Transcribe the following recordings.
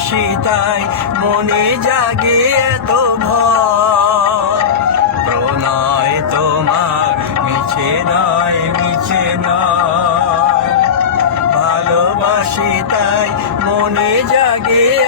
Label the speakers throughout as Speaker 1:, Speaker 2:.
Speaker 1: ভালোবাসি তাই মনে জাগে এত ভয়। প্রণয় তোমার, মিছে নয় মিছে নয়। ভালোবাসি তাই মনে জাগে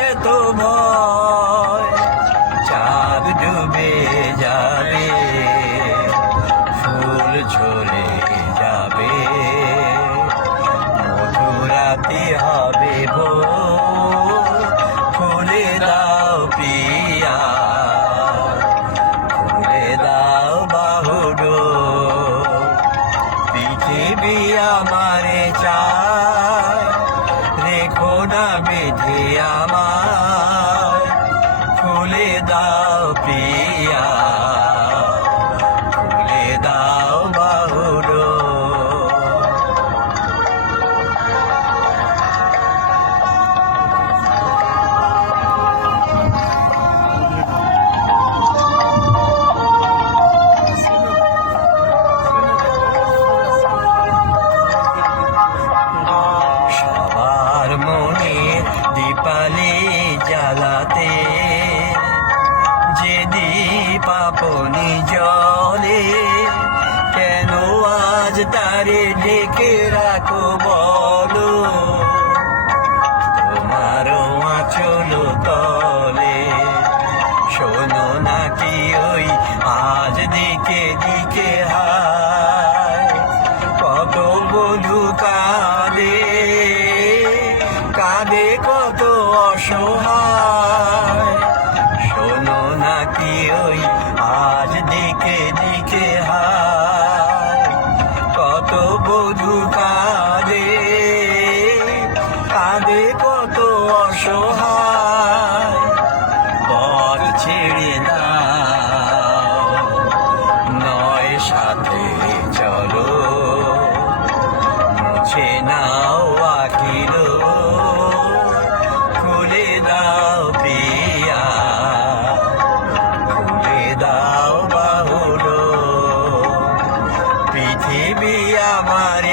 Speaker 1: পৃথিবী বলো। তোমারও আচল তলে। শোনো নাকি ওই আজ দিকে দিকে হায়। কত বধু কাঁদে কাঁদে কত অসহায়। কাঁদে কত অসহায়, পথ ছেড়ে দাও নয় সাথে চলো, মুছে নাও আকিল খুলে দাও পিয়া খুলে দাও বাহুলো, পৃথিবী আমারে